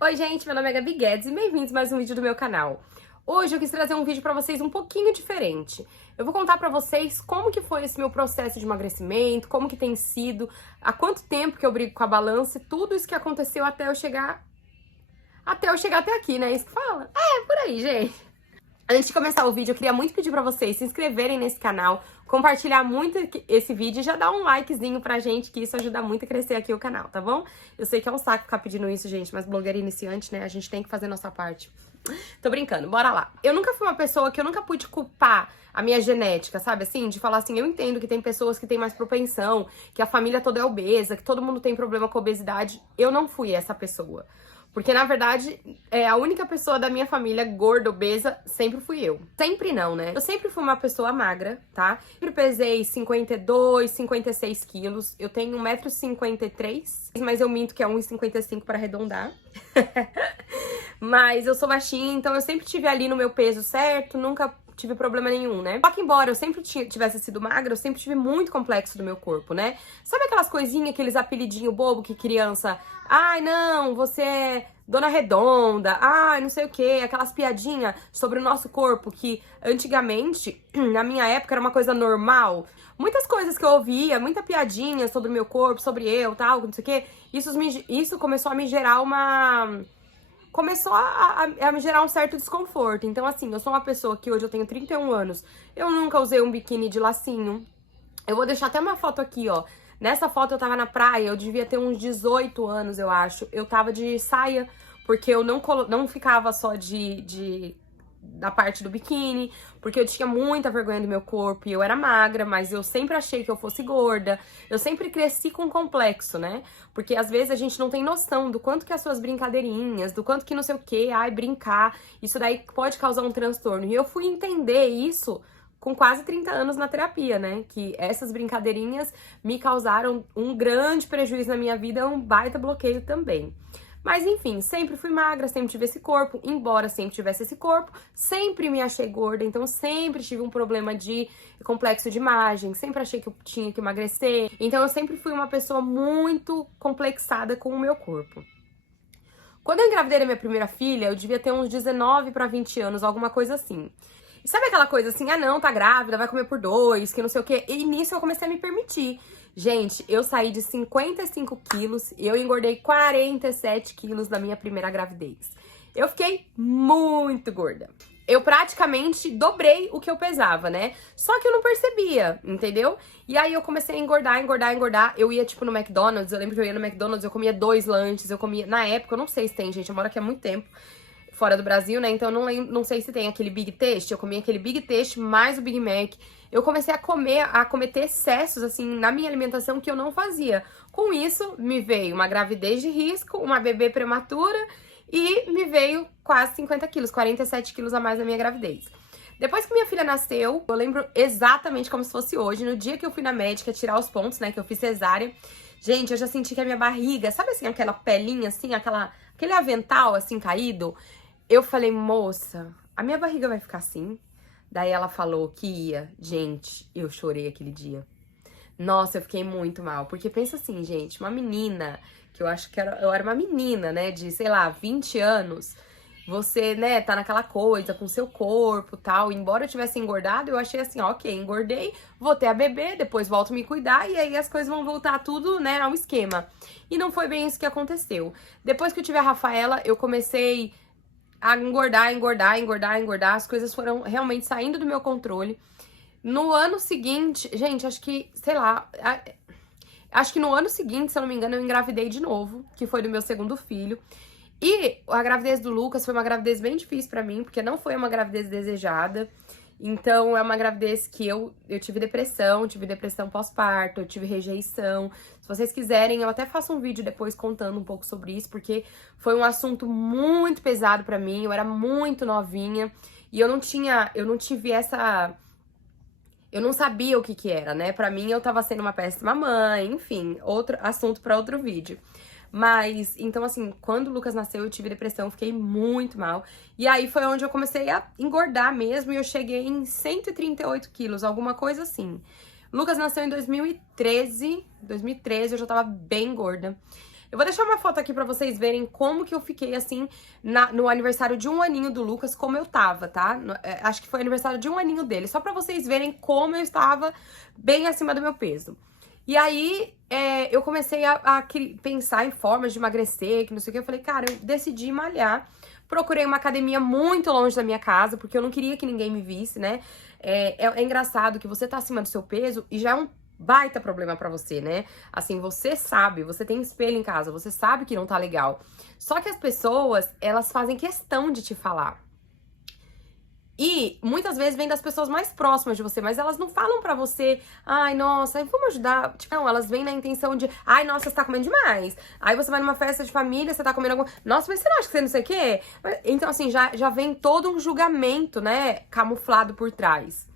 Oi gente, meu nome é Gabi Guedes e bem-vindos a mais um vídeo do meu canal. Hoje eu quis trazer um vídeo pra vocês um pouquinho diferente. Eu vou contar pra vocês como que foi esse meu processo de emagrecimento, como que tem sido, há quanto tempo que eu brigo com a balança e tudo isso que aconteceu até eu chegar até aqui, né? Isso que fala? É, por aí, gente. Antes de começar o vídeo, eu queria muito pedir pra vocês se inscreverem nesse canal, compartilhar muito esse vídeo e já dar um likezinho pra gente, que isso ajuda muito a crescer aqui o canal, tá bom? Eu sei que é um saco ficar pedindo isso, gente, mas blogueira iniciante, né, a gente tem que fazer nossa parte. Tô brincando, bora lá. Eu nunca fui uma pessoa que eu nunca pude culpar a minha genética, sabe assim? De falar assim, eu entendo que tem pessoas que têm mais propensão, que a família toda é obesa, que todo mundo tem problema com obesidade. Eu não fui essa pessoa. Porque, na verdade, a única pessoa da minha família gorda, obesa, sempre fui eu. Sempre não, né? Eu sempre fui uma pessoa magra, tá? Sempre pesei 52, 56 quilos. Eu tenho 1,53 m, mas eu minto que é 1,55 m para arredondar. Mas eu sou baixinha, então eu sempre tive ali no meu peso certo, nunca tive problema nenhum, né? Só que embora eu sempre tivesse sido magra, eu sempre tive muito complexo do meu corpo, né? Sabe aquelas coisinhas, aqueles apelidinhos bobo que criança... Ai, não, você é Dona Redonda, ai, não sei o quê, aquelas piadinhas sobre o nosso corpo que antigamente, na minha época, era uma coisa normal. Muitas coisas que eu ouvia, muita piadinha sobre o meu corpo, sobre eu, tal, não sei o quê, isso começou a me gerar uma... Começou a me gerar um certo desconforto. Então, assim, eu sou uma pessoa que hoje eu tenho 31 anos, eu nunca usei um biquíni de lacinho. Eu vou deixar até uma foto aqui, ó. Nessa foto eu tava na praia, eu devia ter uns 18 anos, eu acho. Eu tava de saia, porque eu não ficava só da parte do biquíni, porque eu tinha muita vergonha do meu corpo e eu era magra, mas eu sempre achei que eu fosse gorda. Eu sempre cresci com complexo, né? Porque às vezes a gente não tem noção do quanto que as suas brincadeirinhas, do quanto que não sei o que, ai, brincar, isso daí pode causar um transtorno. E eu fui entender isso com quase 30 anos na terapia, né? Que essas brincadeirinhas me causaram um grande prejuízo na minha vida, um baita bloqueio também. Mas enfim, sempre fui magra, sempre tive esse corpo, embora sempre tivesse esse corpo, sempre me achei gorda, então sempre tive um problema de complexo de imagem, sempre achei que eu tinha que emagrecer, então eu sempre fui uma pessoa muito complexada com o meu corpo. Quando eu engravidei da minha primeira filha, eu devia ter uns 19 para 20 anos, alguma coisa assim. E sabe aquela coisa assim, ah não, tá grávida, vai comer por 2, que não sei o quê? E nisso eu comecei a me permitir. Gente, eu saí de 55 quilos e eu engordei 47 quilos na minha primeira gravidez. Eu fiquei muito gorda. Eu praticamente dobrei o que eu pesava, né? Só que eu não percebia, entendeu? E aí eu comecei a engordar. Eu ia, tipo, no McDonald's. Eu lembro que eu ia no McDonald's, eu comia 2 lanches. Eu comia... Na época, eu não sei se tem, gente. Eu moro aqui há muito tempo, fora do Brasil, né? Então eu não sei se tem aquele Big Taste. Eu comia aquele Big Taste mais o Big Mac. Eu comecei a cometer excessos, assim, na minha alimentação que eu não fazia. Com isso, me veio uma gravidez de risco, uma bebê prematura e me veio quase 50 quilos, 47 quilos a mais na minha gravidez. Depois que minha filha nasceu, eu lembro exatamente como se fosse hoje, no dia que eu fui na médica tirar os pontos, né, que eu fiz cesárea. Gente, eu já senti que a minha barriga, sabe assim, aquela pelinha assim, aquele avental assim caído? Eu falei, moça, a minha barriga vai ficar assim? Daí ela falou que ia. Gente, eu chorei aquele dia. Nossa, eu fiquei muito mal. Porque pensa assim, gente, uma menina, que eu acho que eu era uma menina, né, de, sei lá, 20 anos. Você, né, tá naquela coisa com seu corpo e tal. Embora eu tivesse engordado, eu achei assim, ok, engordei, vou ter a bebê, depois volto a me cuidar e aí as coisas vão voltar tudo, né, ao esquema. E não foi bem isso que aconteceu. Depois que eu tive a Rafaela, eu comecei a engordar, as coisas foram realmente saindo do meu controle. No ano seguinte, gente, acho que, sei lá, acho que no ano seguinte, se eu não me engano, eu engravidei de novo, que foi do meu segundo filho. E a gravidez do Lucas foi uma gravidez bem difícil pra mim, porque não foi uma gravidez desejada. Então, é uma gravidez que eu tive depressão pós-parto, eu tive rejeição. Se vocês quiserem, eu até faço um vídeo depois contando um pouco sobre isso, porque foi um assunto muito pesado pra mim, eu era muito novinha, e eu não tive essa... Eu não sabia o que era, né? Pra mim, eu tava sendo uma péssima mãe, enfim, outro assunto pra outro vídeo. Mas, então assim, quando o Lucas nasceu, eu tive depressão, fiquei muito mal. E aí foi onde eu comecei a engordar mesmo e eu cheguei em 138 quilos, alguma coisa assim. O Lucas nasceu em 2013, eu já tava bem gorda. Eu vou deixar uma foto aqui pra vocês verem como que eu fiquei, assim, no aniversário de 1 aninho do Lucas, como eu tava, tá? Acho que foi aniversário de 1 aninho dele, só pra vocês verem como eu estava bem acima do meu peso. E aí, eu comecei a pensar em formas de emagrecer, que não sei o que. Eu falei, cara, eu decidi malhar. Procurei uma academia muito longe da minha casa, porque eu não queria que ninguém me visse, né? É engraçado que você tá acima do seu peso e já é um baita problema pra você, né? Assim, você sabe, você tem espelho em casa, você sabe que não tá legal. Só que as pessoas, elas fazem questão de te falar. E muitas vezes vem das pessoas mais próximas de você, mas elas não falam pra você, ai, nossa, vamos ajudar. Tipo, não, elas vêm na intenção de, ai, nossa, você tá comendo demais. Aí você vai numa festa de família, você tá comendo alguma... Nossa, mas você não acha que você não sei o quê? Então, assim, já vem todo um julgamento, né, camuflado por trás.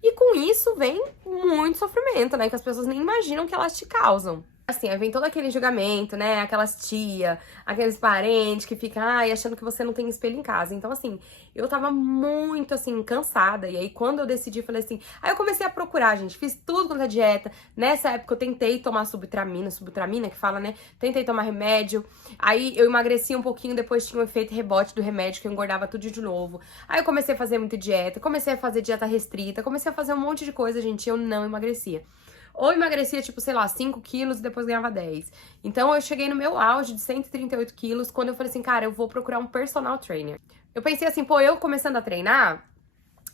E com isso vem muito sofrimento, né, que as pessoas nem imaginam que elas te causam. Assim, aí vem todo aquele julgamento, né, aquelas tia, aqueles parentes que ficam, ai, achando que você não tem espelho em casa. Então, assim, eu tava muito, assim, cansada. E aí, quando eu decidi, falei assim... Aí eu comecei a procurar, gente, fiz tudo quanto é dieta. Nessa época, eu tentei tomar subtramina que fala, né? Tentei tomar remédio. Aí, eu emagreci um pouquinho, depois tinha um efeito rebote do remédio, que eu engordava tudo de novo. Aí, eu comecei a fazer muita dieta, comecei a fazer dieta restrita, comecei a fazer um monte de coisa, gente, e eu não emagrecia. Ou emagrecia, tipo, sei lá, 5 quilos e depois ganhava 10. Então, eu cheguei no meu auge de 138 quilos, quando eu falei assim, cara, eu vou procurar um personal trainer. Eu pensei assim, pô, eu começando a treinar,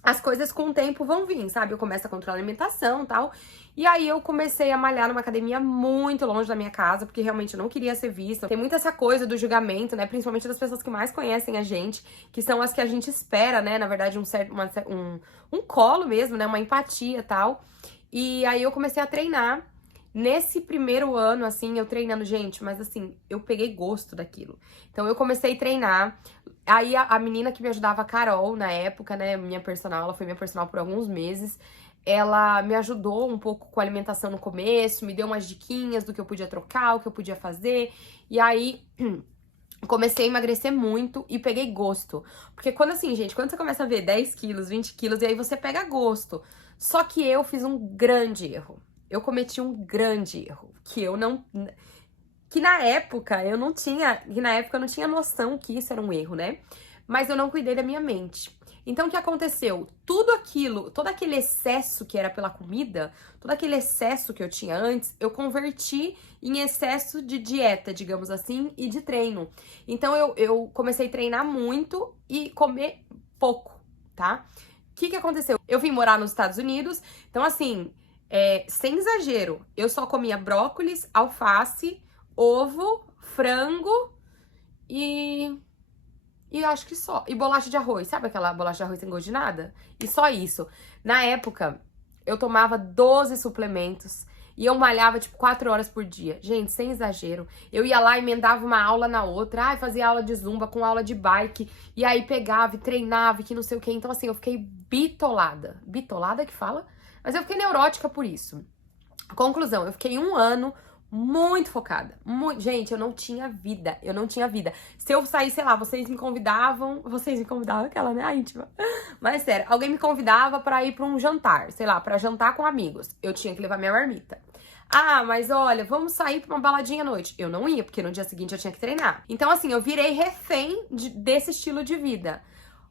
as coisas com o tempo vão vir, sabe? Eu começo a controlar a alimentação e tal. E aí, eu comecei a malhar numa academia muito longe da minha casa, porque realmente eu não queria ser vista. Tem muito essa coisa do julgamento, né? Principalmente das pessoas que mais conhecem a gente, que são as que a gente espera, né? Na verdade, um colo mesmo, né? Uma empatia e tal. E aí eu comecei a treinar. Nesse primeiro ano, assim, eu treinando, gente, mas assim, eu peguei gosto daquilo. Então eu comecei a treinar. Aí a menina que me ajudava, a Carol, na época, né, minha personal, ela foi minha personal por alguns meses. Ela me ajudou um pouco com a alimentação no começo, me deu umas diquinhas do que eu podia trocar, o que eu podia fazer. E aí... comecei a emagrecer muito e peguei gosto. Porque quando assim, gente, quando você começa a ver 10 quilos, 20 quilos, e aí você pega gosto. Só que eu fiz um grande erro. Eu cometi um grande erro. Que na época eu não tinha noção que isso era um erro, né? Mas eu não cuidei da minha mente. Então, o que aconteceu? Tudo aquilo, todo aquele excesso que era pela comida, todo aquele excesso que eu tinha antes, eu converti em excesso de dieta, digamos assim, e de treino. Então, eu comecei a treinar muito e comer pouco, tá? O que aconteceu? Eu vim morar nos Estados Unidos, então, assim, sem exagero, eu só comia brócolis, alface, ovo, frango e acho que só. E bolacha de arroz. Sabe aquela bolacha de arroz sem gosto de nada? E só isso. Na época, eu tomava 12 suplementos. E eu malhava, tipo, 4 horas por dia. Gente, sem exagero. Eu ia lá e emendava uma aula na outra. Ai, fazia aula de zumba com aula de bike. E aí pegava e treinava e que não sei o quê. Então, assim, eu fiquei bitolada. Bitolada que fala? Mas eu fiquei neurótica por isso. Conclusão, eu fiquei 1 ano... muito focada. Gente, eu não tinha vida. Eu não tinha vida. Se eu sair, sei lá, vocês me convidavam... Vocês me convidavam, aquela, né? A íntima. Mas, sério, alguém me convidava pra ir pra um jantar. Sei lá, pra jantar com amigos. Eu tinha que levar minha marmita. Ah, mas olha, vamos sair pra uma baladinha à noite. Eu não ia, porque no dia seguinte eu tinha que treinar. Então, assim, eu virei refém desse estilo de vida.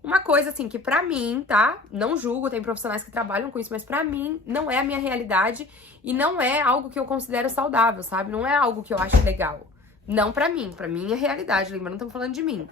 Uma coisa, assim, que pra mim, tá? Não julgo, tem profissionais que trabalham com isso, mas pra mim não é a minha realidade e não é algo que eu considero saudável, sabe? Não é algo que eu acho legal. Não pra minha realidade, lembrando, estamos falando de mim.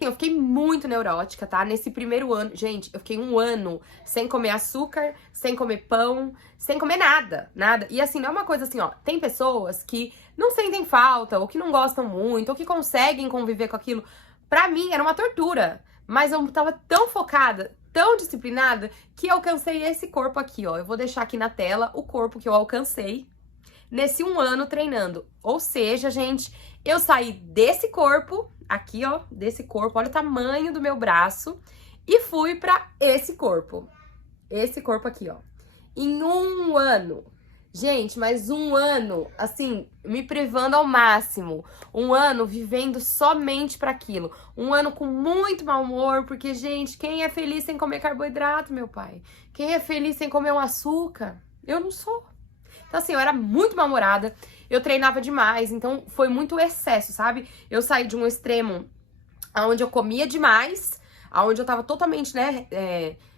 Eu fiquei muito neurótica, tá? Nesse primeiro ano, gente, eu fiquei 1 ano sem comer açúcar, sem comer pão, sem comer nada, nada. E assim, não é uma coisa assim, ó, tem pessoas que não sentem falta, ou que não gostam muito, ou que conseguem conviver com aquilo. Pra mim, era uma tortura. Mas eu tava tão focada, tão disciplinada, que eu alcancei esse corpo aqui, ó. Eu vou deixar aqui na tela o corpo que eu alcancei nesse 1 ano treinando. Ou seja, gente, eu saí desse corpo, aqui, ó, desse corpo, olha o tamanho do meu braço, e fui pra esse corpo. Esse corpo aqui, ó. Em 1 ano. Gente, mas 1 ano, assim, me privando ao máximo. 1 ano vivendo somente para aquilo. 1 ano com muito mau humor, porque, gente, quem é feliz sem comer carboidrato, meu pai? Quem é feliz sem comer um açúcar? Eu não sou. Então, assim, eu era muito mal-humorada. eu treinava demais, então foi muito excesso, sabe? Eu saí de um extremo onde eu comia demais, onde eu tava totalmente, né,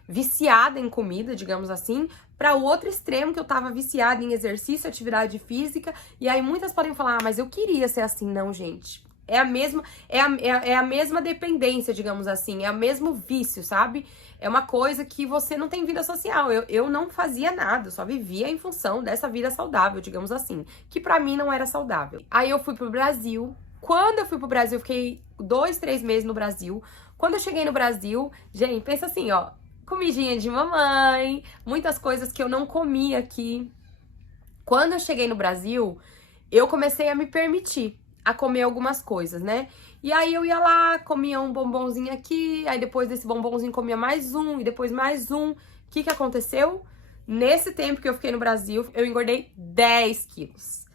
viciada em comida, digamos assim, para o outro extremo que eu tava viciada em exercício, atividade física, e aí muitas podem falar, mas eu queria ser assim. Não, gente. É a mesma dependência, digamos assim, é o mesmo vício, sabe? É uma coisa que você não tem vida social. Eu não fazia nada, eu só vivia em função dessa vida saudável, digamos assim, que pra mim não era saudável. Aí eu fui pro Brasil. Quando eu fui pro Brasil, eu fiquei 2, 3 meses no Brasil. Quando eu cheguei no Brasil, gente, pensa assim, ó, comidinha de mamãe, muitas coisas que eu não comia aqui. Quando eu cheguei no Brasil, eu comecei a me permitir a comer algumas coisas, né? E aí eu ia lá, comia um bombonzinho aqui, aí depois desse bombonzinho comia mais um, e depois mais um. O que aconteceu? Nesse tempo que eu fiquei no Brasil, eu engordei 10 quilos.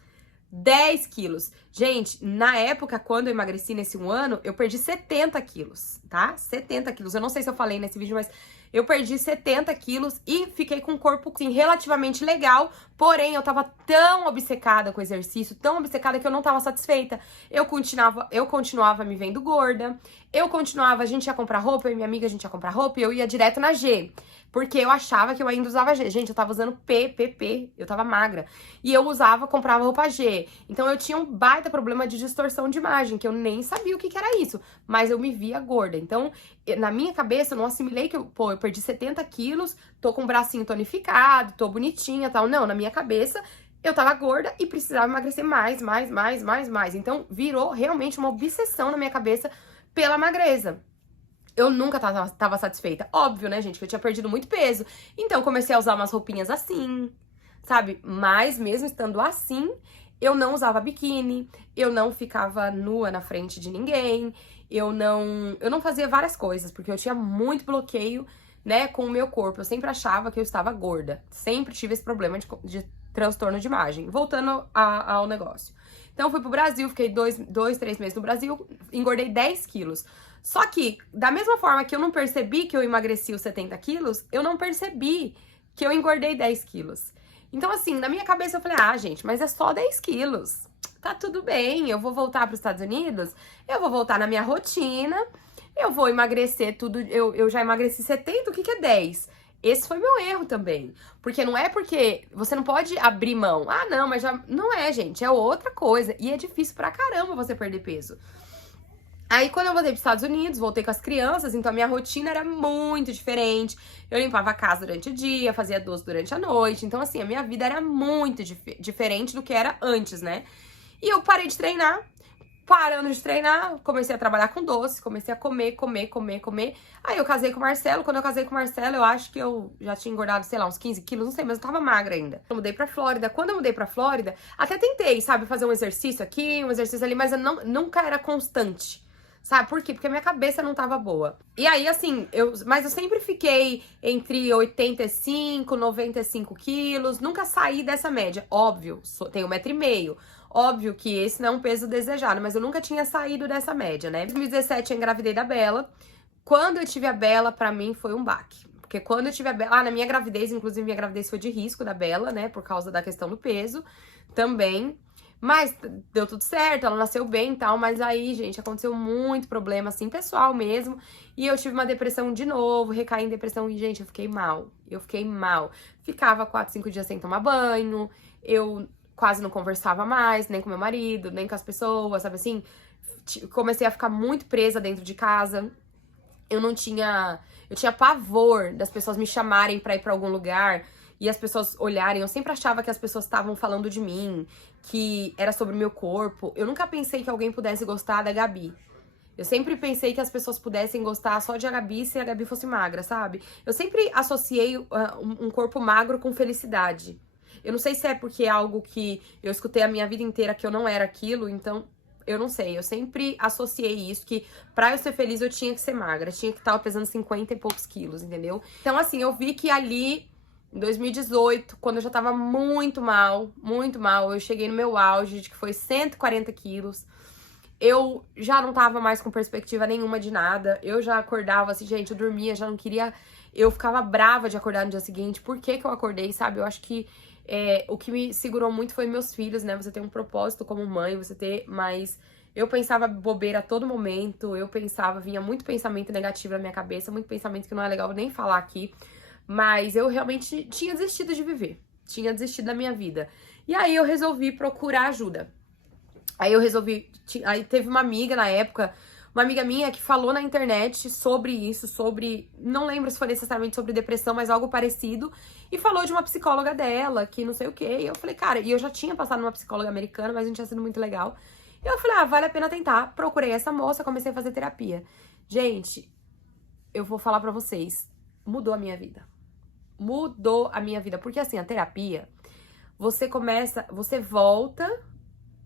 10 quilos. Gente, na época, quando eu emagreci nesse um ano, eu perdi 70 quilos, tá? 70 quilos. Eu não sei se eu falei nesse vídeo, mas eu perdi 70 quilos e fiquei com um corpo, assim, relativamente legal. Porém, eu tava tão obcecada com o exercício, tão obcecada que eu não tava satisfeita. Eu continuava me vendo gorda. A gente ia comprar roupa, eu e minha amiga, a gente ia comprar roupa e eu ia direto na G. Porque eu achava que eu ainda usava G. Gente, eu tava usando P, eu tava magra. E eu comprava roupa G. Então eu tinha um baita problema de distorção de imagem, que eu nem sabia o que era isso. Mas eu me via gorda. Então, na minha cabeça, eu não assimilei que eu perdi 70 quilos, tô com o bracinho tonificado, tô bonitinha e tal. Não, na minha cabeça, eu tava gorda e precisava emagrecer mais. Então, virou realmente uma obsessão na minha cabeça pela magreza. Eu nunca tava satisfeita. Óbvio, né, gente, que eu tinha perdido muito peso. Então, eu comecei a usar umas roupinhas assim, sabe? Mas, mesmo estando assim, eu não usava biquíni, eu não ficava nua na frente de ninguém, eu não fazia várias coisas, porque eu tinha muito bloqueio, né, com o meu corpo. Eu sempre achava que eu estava gorda. Sempre tive esse problema de transtorno de imagem. Voltando ao negócio. Então, eu fui pro Brasil, fiquei 2, 3 meses no Brasil, engordei 10 quilos. Só que, da mesma forma que eu não percebi que eu emagreci os 70 quilos, eu não percebi que eu engordei 10 quilos. Então, assim, na minha cabeça eu falei, gente, mas é só 10 quilos. Tá tudo bem, eu vou voltar para os Estados Unidos, eu vou voltar na minha rotina, eu vou emagrecer tudo, eu já emagreci 70, o que é 10? Esse foi meu erro também. Porque não é porque você não pode abrir mão. Não, mas já... Não é, gente, é outra coisa. E é difícil pra caramba você perder peso. Aí, quando eu voltei para os Estados Unidos, voltei com as crianças, então a minha rotina era muito diferente. Eu limpava a casa durante o dia, fazia doce durante a noite. Então, assim, a minha vida era muito diferente do que era antes, né? E eu parei de treinar. Parando de treinar, comecei a trabalhar com doce, comecei a comer. Aí eu casei com o Marcelo. Quando eu casei com o Marcelo, eu acho que eu já tinha engordado, sei lá, uns 15 quilos, não sei, mas eu tava magra ainda. Eu mudei pra Flórida. Quando eu mudei pra Flórida, até tentei, sabe, fazer um exercício aqui, um exercício ali, mas eu nunca era constante. Sabe por quê? Porque a minha cabeça não tava boa. E aí, assim, mas eu sempre fiquei entre 85 e 95 quilos. Nunca saí dessa média. Óbvio, tenho 1,5 m. Óbvio que esse não é um peso desejado, mas eu nunca tinha saído dessa média, né? Em 2017 eu engravidei da Bela. Quando eu tive a Bela, pra mim foi um baque. Porque quando eu tive a Bela... na minha gravidez, inclusive minha gravidez foi de risco da Bela, né? Por causa da questão do peso também. Mas deu tudo certo, ela nasceu bem e tal, mas aí, gente, aconteceu muito problema, assim, pessoal mesmo. E eu tive uma depressão de novo, recaí em depressão e, gente, eu fiquei mal. Ficava 4, 5 dias sem tomar banho, eu quase não conversava mais, nem com meu marido, nem com as pessoas, sabe assim? Comecei a ficar muito presa dentro de casa. Eu tinha pavor das pessoas me chamarem pra ir pra algum lugar e as pessoas olharem. Eu sempre achava que as pessoas estavam falando de mim, que era sobre o meu corpo. Eu nunca pensei que alguém pudesse gostar da Gabi. Eu sempre pensei que as pessoas pudessem gostar só de a Gabi se a Gabi fosse magra, sabe? Eu sempre associei um corpo magro com felicidade. Eu não sei se é porque é algo que eu escutei a minha vida inteira que eu não era aquilo, então eu não sei. Eu sempre associei isso, que pra eu ser feliz eu tinha que ser magra, tinha que estar pesando 50 e poucos quilos, entendeu? Então, assim, eu vi que ali, em 2018, quando eu já tava muito mal, eu cheguei no meu auge, de que foi 140 quilos. Eu já não tava mais com perspectiva nenhuma de nada. Eu já acordava assim, gente, eu dormia, já não queria... Eu ficava brava de acordar no dia seguinte. Por que que eu acordei, sabe? Eu acho que O que me segurou muito foi meus filhos, né? Você ter um propósito como mãe, você ter mais... Eu pensava bobeira a todo momento, vinha muito pensamento negativo na minha cabeça, muito pensamento que não é legal nem falar aqui, mas eu realmente tinha desistido de viver, tinha desistido da minha vida. E aí eu resolvi procurar ajuda. Aí teve uma amiga na época, uma amiga minha que falou na internet sobre isso, não lembro se foi necessariamente sobre depressão, mas algo parecido, e falou de uma psicóloga dela, que não sei o quê, e eu falei, cara, e eu já tinha passado numa psicóloga americana, mas não tinha sido muito legal. E eu falei, vale a pena tentar. Procurei essa moça, comecei a fazer terapia. Gente, eu vou falar pra vocês, mudou a minha vida. Mudou a minha vida, porque assim, a terapia, você volta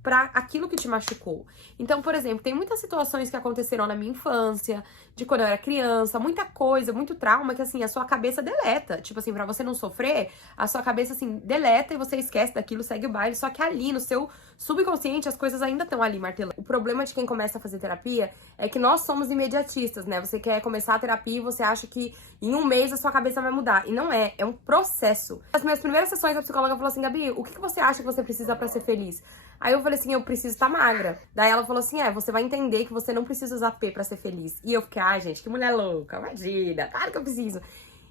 pra aquilo que te machucou. Então, por exemplo, tem muitas situações que aconteceram na minha infância, de quando eu era criança, muita coisa, muito trauma que, assim, a sua cabeça deleta. Tipo assim, pra você não sofrer, a sua cabeça, assim, deleta e você esquece daquilo, segue o baile. Só que ali, no seu subconsciente, as coisas ainda estão ali martelando. O problema de quem começa a fazer terapia é que nós somos imediatistas, né? Você quer começar a terapia e você acha que em um mês a sua cabeça vai mudar. E não é, é um processo. Nas minhas primeiras sessões, a psicóloga falou assim, Gabi, o que você acha que você precisa pra ser feliz? Aí eu falei assim, eu preciso estar magra. Daí ela falou assim, você vai entender que você não precisa usar P pra ser feliz. E eu fiquei, ai gente, que mulher louca, imagina, claro que eu preciso.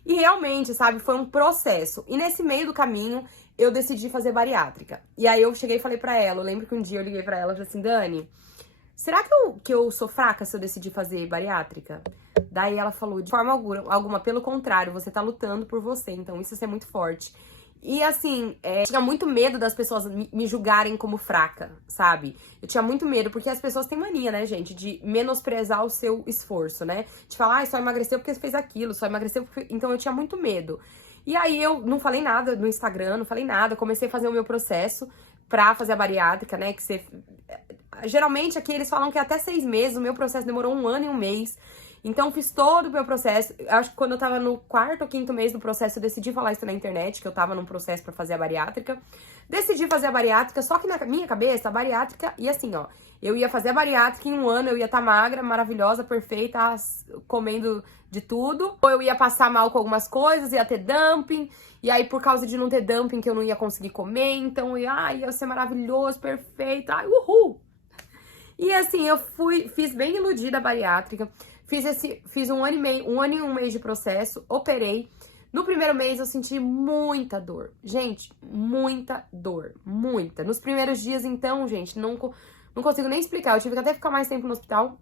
E realmente, sabe, foi um processo. E nesse meio do caminho, eu decidi fazer bariátrica. E aí eu cheguei e falei pra ela, eu lembro que um dia eu liguei pra ela e falei assim, Dani, será que eu sou fraca se eu decidir fazer bariátrica? Daí ela falou, de forma alguma, pelo contrário, você tá lutando por você, então isso é muito forte. E assim, eu tinha muito medo das pessoas me julgarem como fraca, sabe? Eu tinha muito medo, porque as pessoas têm mania, né, gente, de menosprezar o seu esforço, né? De falar, só emagreceu porque você fez aquilo, só emagreceu porque... Então eu tinha muito medo. E aí eu não falei nada no Instagram, não falei nada, comecei a fazer o meu processo pra fazer a bariátrica, né? Que você... Geralmente aqui eles falam que é até 6 meses, o meu processo demorou 1 ano e 1 mês. Então, fiz todo o meu processo. Acho que quando eu tava no 4º ou 5º mês do processo, eu decidi falar isso na internet, que eu tava num processo pra fazer a bariátrica. Decidi fazer a bariátrica, só que na minha cabeça, a bariátrica ia assim, ó. Eu ia fazer a bariátrica em 1 ano, eu ia estar magra, maravilhosa, perfeita, comendo de tudo. Ou eu ia passar mal com algumas coisas, ia ter dumping. E aí, por causa de não ter dumping, que eu não ia conseguir comer. Então, ia ser maravilhoso, perfeito. Ai, uhul! E assim, fiz bem iludida a bariátrica. Fiz 1 ano e meio, 1 ano e 1 mês de processo, operei. No primeiro mês eu senti muita dor. Gente, muita dor, muita. Nos primeiros dias, então, gente, não consigo nem explicar. Eu tive que até ficar mais tempo no hospital,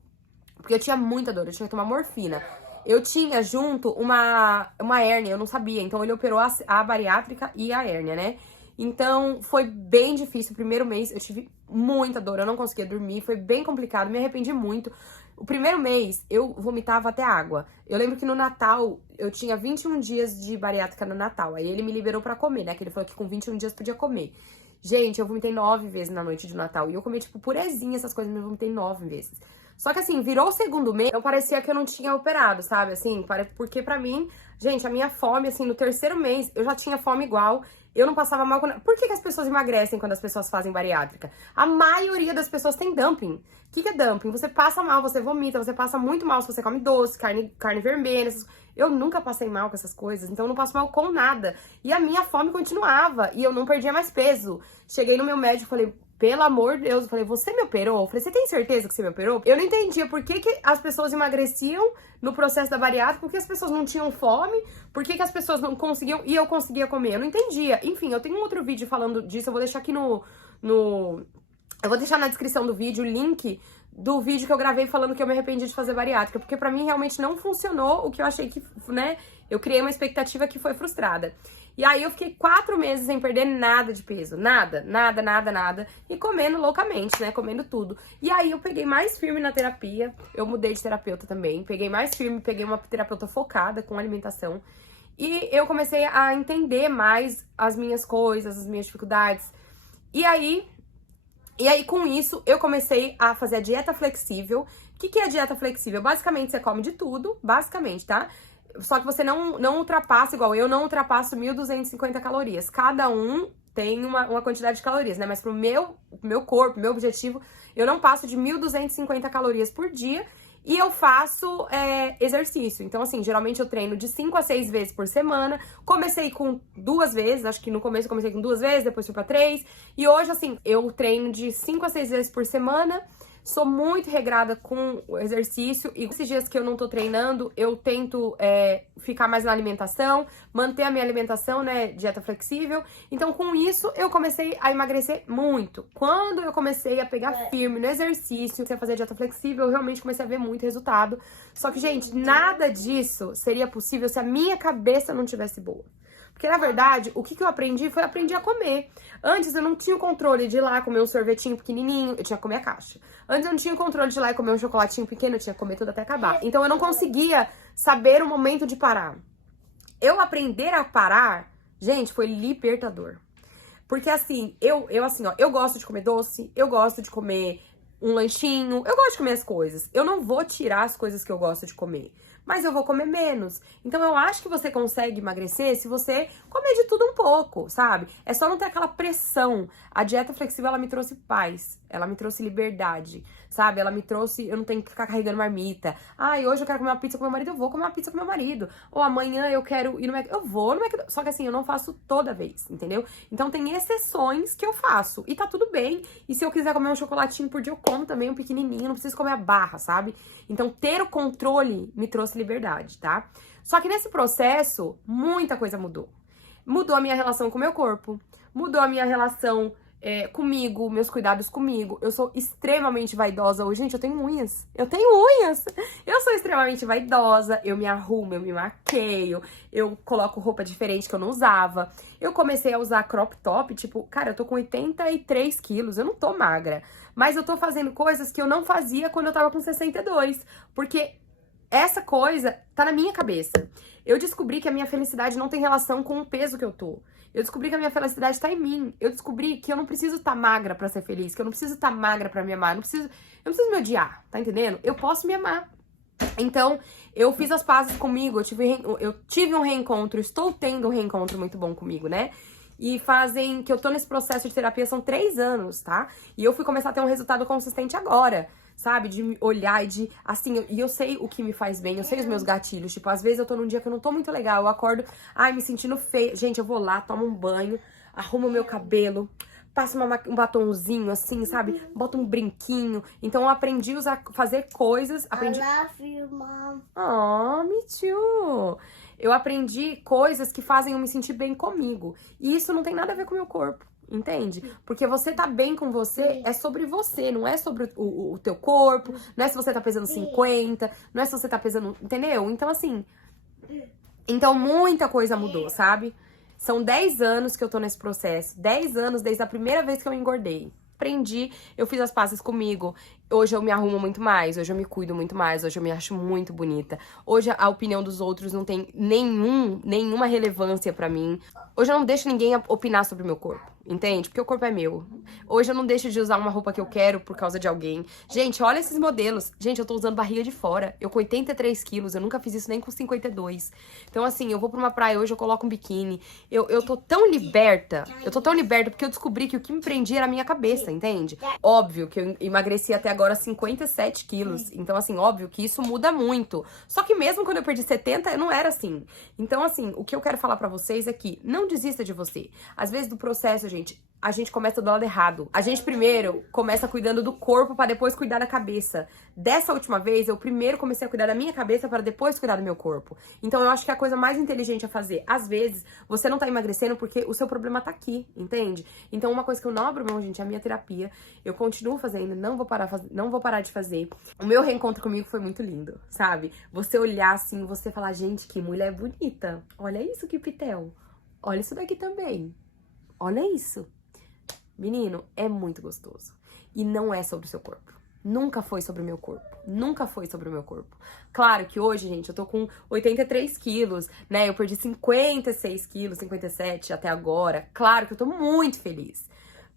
porque eu tinha muita dor, eu tinha que tomar morfina. Eu tinha junto uma hérnia, eu não sabia. Então ele operou a bariátrica e a hérnia, né? Então foi bem difícil. O primeiro mês eu tive muita dor, eu não conseguia dormir, foi bem complicado, me arrependi muito. O primeiro mês, eu vomitava até água. Eu lembro que no Natal, eu tinha 21 dias de bariátrica no Natal. Aí ele me liberou pra comer, né? Que ele falou que com 21 dias podia comer. Gente, eu vomitei 9 vezes na noite de Natal. E eu comi, tipo, purezinha essas coisas, mas eu vomitei 9 vezes. Só que assim, virou o segundo mês, eu parecia que eu não tinha operado, sabe? Assim, porque pra mim, gente, a minha fome, assim, no 3º mês, eu já tinha fome igual. Eu não passava mal quando... Por que as pessoas emagrecem quando as pessoas fazem bariátrica? A maioria das pessoas tem dumping. O que é dumping? Você passa mal, você vomita, você passa muito mal se você come doce, carne vermelha. Eu nunca passei mal com essas coisas, então eu não passo mal com nada. E a minha fome continuava e eu não perdia mais peso. Cheguei no meu médico e falei... Pelo amor de Deus, eu falei, você me operou? Eu falei, você tem certeza que você me operou? Eu não entendia por que as pessoas emagreciam no processo da bariátrica, por que as pessoas não tinham fome, por que as pessoas não conseguiam e eu conseguia comer. Eu não entendia. Enfim, eu tenho um outro vídeo falando disso, eu vou deixar aqui eu vou deixar na descrição do vídeo o link do vídeo que eu gravei falando que eu me arrependi de fazer bariátrica, porque pra mim realmente não funcionou o que eu achei que, né, eu criei uma expectativa que foi frustrada. E aí eu fiquei 4 meses sem perder nada de peso, nada, e comendo loucamente, né, comendo tudo. E aí eu peguei mais firme na terapia, eu mudei de terapeuta também, peguei mais firme, peguei uma terapeuta focada com alimentação, e eu comecei a entender mais as minhas coisas, as minhas dificuldades. E aí, com isso, eu comecei a fazer a dieta flexível. O que é a dieta flexível? Basicamente, você come de tudo, basicamente, tá? Só que você não ultrapassa, igual eu não ultrapasso 1.250 calorias. Cada um tem uma quantidade de calorias, né? Mas pro meu corpo, meu objetivo, eu não passo de 1.250 calorias por dia. E eu faço exercício. Então, assim, geralmente eu treino de 5 a 6 vezes por semana. Comecei com 2 vezes, acho que no começo eu comecei com 2 vezes, depois fui pra 3. E hoje, assim, eu treino de 5 a 6 vezes por semana. Sou muito regrada com o exercício e esses dias que eu não tô treinando, eu tento ficar mais na alimentação, manter a minha alimentação, né, dieta flexível. Então, com isso, eu comecei a emagrecer muito. Quando eu comecei a pegar firme no exercício, a fazer dieta flexível, eu realmente comecei a ver muito resultado. Só que, gente, nada disso seria possível se a minha cabeça não tivesse boa. Porque, na verdade, o que eu aprendi foi aprender a comer. Antes eu não tinha o controle de ir lá comer um sorvetinho pequenininho, eu tinha que comer a caixa. Antes eu não tinha o controle de ir lá e comer um chocolatinho pequeno, eu tinha que comer tudo até acabar. Então eu não conseguia saber o momento de parar. Eu aprender a parar, gente, foi libertador. Porque assim, eu gosto de comer doce, eu gosto de comer um lanchinho, eu gosto de comer as coisas. Eu não vou tirar as coisas que eu gosto de comer, mas eu vou comer menos. Então eu acho que você consegue emagrecer se você comer de tudo um pouco, sabe? É só não ter aquela pressão. A dieta flexível, ela me trouxe paz, ela me trouxe liberdade, sabe? Ela me trouxe, eu não tenho que ficar carregando marmita. Ai, hoje eu quero comer uma pizza com meu marido, eu vou comer uma pizza com meu marido. Ou amanhã eu quero ir no McDonald's, eu vou no McDonald's. Só que assim, eu não faço toda vez, entendeu? Então tem exceções que eu faço e tá tudo bem. E se eu quiser comer um chocolatinho por dia, eu como também um pequenininho, não preciso comer a barra, sabe? Então ter o controle me trouxe liberdade, tá? Só que nesse processo, muita coisa mudou. Mudou a minha relação com o meu corpo, mudou a minha relação comigo, meus cuidados comigo. Eu sou extremamente vaidosa hoje. Gente, eu tenho unhas. Eu tenho unhas. Eu sou extremamente vaidosa. Eu me arrumo, eu me maqueio. Eu coloco roupa diferente que eu não usava. Eu comecei a usar crop top. Tipo, cara, eu tô com 83 quilos. Eu não tô magra. Mas eu tô fazendo coisas que eu não fazia quando eu tava com 62. Porque essa coisa tá na minha cabeça. Eu descobri que a minha felicidade não tem relação com o peso que eu tô. Eu descobri que a minha felicidade tá em mim. Eu descobri que eu não preciso estar magra pra ser feliz, que eu não preciso estar magra pra me amar. Eu não preciso me odiar, tá entendendo? Eu posso me amar. Então, eu fiz as pazes comigo, eu tive um reencontro, estou tendo um reencontro muito bom comigo, né? E fazem que eu tô nesse processo de terapia são 3 anos, tá? E eu fui começar a ter um resultado consistente agora. Sabe, de me olhar e de, assim, e eu sei o que me faz bem, eu sei os meus gatilhos, tipo, às vezes eu tô num dia que eu não tô muito legal, eu acordo, ai, me sentindo feia, gente, eu vou lá, tomo um banho, arrumo o meu cabelo, passo um batonzinho, assim, sabe, boto um brinquinho, então eu aprendi a fazer coisas, aprendi... I love you, mom. Oh, me too! Eu aprendi coisas que fazem eu me sentir bem comigo, e isso não tem nada a ver com o meu corpo. Entende? Porque você tá bem com você, é sobre você, não é sobre o teu corpo, não é se você tá pesando 50, não é se você tá pesando, entendeu? Então, assim, então muita coisa mudou, sabe? São 10 anos que eu tô nesse processo, 10 anos desde a primeira vez que eu engordei. Aprendi, eu fiz as pazes comigo, hoje eu me arrumo muito mais, hoje eu me cuido muito mais, hoje eu me acho muito bonita. Hoje a opinião dos outros não tem nenhuma relevância pra mim. Hoje eu não deixo ninguém opinar sobre o meu corpo, entende? Porque o corpo é meu. Hoje eu não deixo de usar uma roupa que eu quero por causa de alguém. Gente, olha esses modelos. Gente, eu tô usando barriga de fora. Eu com 83 quilos, eu nunca fiz isso nem com 52. Então assim, eu vou pra uma praia hoje, eu coloco um biquíni. Eu tô tão liberta, porque eu descobri que o que me prendia era a minha cabeça, entende? Óbvio que eu emagreci até agora 57 quilos. Então assim, óbvio que isso muda muito. Só que mesmo quando eu perdi 70, eu não era assim. Então assim, o que eu quero falar pra vocês é que não desista de você. Às vezes do processo, gente, a gente começa do lado errado. A gente primeiro começa cuidando do corpo pra depois cuidar da cabeça. Dessa última vez, eu primeiro comecei a cuidar da minha cabeça para depois cuidar do meu corpo. Então eu acho que é a coisa mais inteligente a fazer. Às vezes, você não tá emagrecendo porque o seu problema tá aqui, entende? Então uma coisa que eu não abro mão, gente, é a minha terapia. Eu continuo fazendo, não vou parar de fazer. O meu reencontro comigo foi muito lindo, sabe? Você olhar assim, você falar, gente, que mulher bonita. Olha isso, que pitel. Olha isso daqui também. Olha isso. Menino, é muito gostoso. E não é sobre o seu corpo. Nunca foi sobre o meu corpo. Nunca foi sobre o meu corpo. Claro que hoje, gente, eu tô com 83 quilos, né? Eu perdi 56 quilos, 57 até agora. Claro que eu tô muito feliz.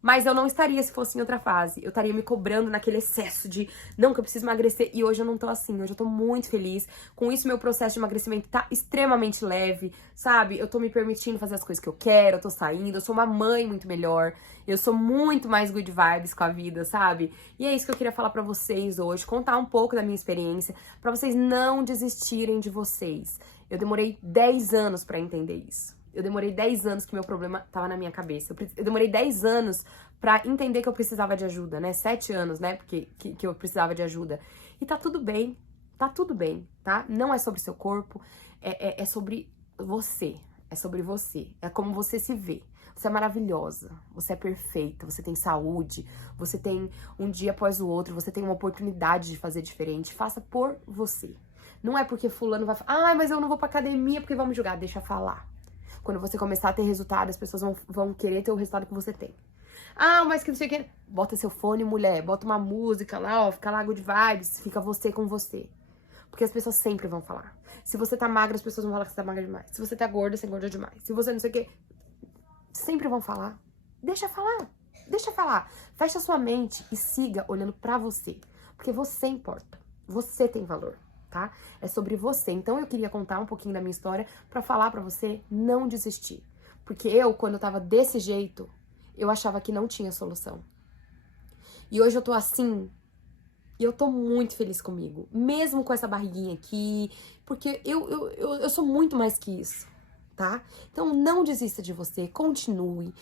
Mas eu não estaria se fosse em outra fase. Eu estaria me cobrando naquele excesso de, não, que eu preciso emagrecer. E hoje eu não tô assim. Hoje eu tô muito feliz. Com isso, meu processo de emagrecimento tá extremamente leve, sabe? Eu tô me permitindo fazer as coisas que eu quero, eu tô saindo, eu sou uma mãe muito melhor. Eu sou muito mais good vibes com a vida, sabe? E é isso que eu queria falar pra vocês hoje. Contar um pouco da minha experiência, pra vocês não desistirem de vocês. Eu demorei 10 anos pra entender isso. Eu demorei 10 anos que meu problema tava na minha cabeça. Eu demorei 10 anos pra entender que eu precisava de ajuda, né? 7 anos, né? Porque que eu precisava de ajuda. E tá tudo bem. Tá tudo bem, tá? Não é sobre seu corpo. É sobre você. É sobre você. É como você se vê. Você é maravilhosa. Você é perfeita. Você tem saúde. Você tem um dia após o outro. Você tem uma oportunidade de fazer diferente. Faça por você. Não é porque fulano vai falar, mas eu não vou pra academia porque vão me julgar. Deixa falar. Quando você começar a ter resultado, as pessoas vão querer ter o resultado que você tem. Mas que não sei o que. Bota seu fone, mulher. Bota uma música lá, ó. Fica lá good vibes. Fica você com você. Porque as pessoas sempre vão falar. Se você tá magra, as pessoas vão falar que você tá magra demais. Se você tá gorda, você engorda demais. Se você não sei o que. Sempre vão falar. Deixa falar. Deixa falar. Fecha sua mente e siga olhando pra você. Porque você importa. Você tem valor. Tá? É sobre você. Então eu queria contar um pouquinho da minha história pra falar pra você não desistir. Porque quando eu tava desse jeito, eu achava que não tinha solução. E hoje eu tô assim, e eu tô muito feliz comigo. Mesmo com essa barriguinha aqui, porque eu sou muito mais que isso, tá? Então não desista de você, continue.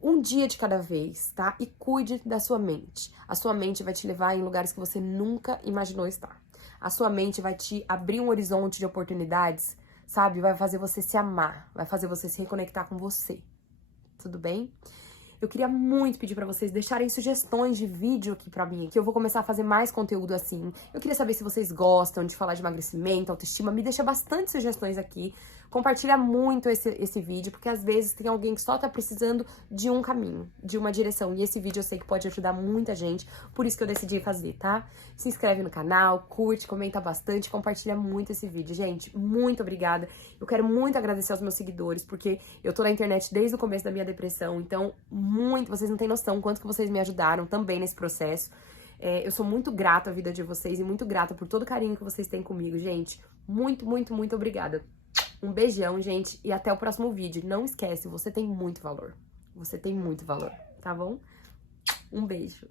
Um dia de cada vez, tá? E cuide da sua mente. A sua mente vai te levar em lugares que você nunca imaginou estar. A sua mente vai te abrir um horizonte de oportunidades, sabe? Vai fazer você se amar, vai fazer você se reconectar com você. Tudo bem? Eu queria muito pedir pra vocês deixarem sugestões de vídeo aqui pra mim, que eu vou começar a fazer mais conteúdo assim. Eu queria saber se vocês gostam de falar de emagrecimento, autoestima. Me deixa bastante sugestões aqui. Compartilha muito esse vídeo, porque às vezes tem alguém que só tá precisando de um caminho, de uma direção. E esse vídeo eu sei que pode ajudar muita gente, por isso que eu decidi fazer, tá? Se inscreve no canal, curte, comenta bastante, compartilha muito esse vídeo. Gente, muito obrigada. Eu quero muito agradecer aos meus seguidores, porque eu tô na internet desde o começo da minha depressão, então vocês não têm noção quanto que vocês me ajudaram também nesse processo. Eu sou muito grata à vida de vocês e muito grata por todo o carinho que vocês têm comigo, gente. Muito, muito, muito obrigada. Um beijão, gente, e até o próximo vídeo. Não esquece, você tem muito valor. Você tem muito valor, tá bom? Um beijo.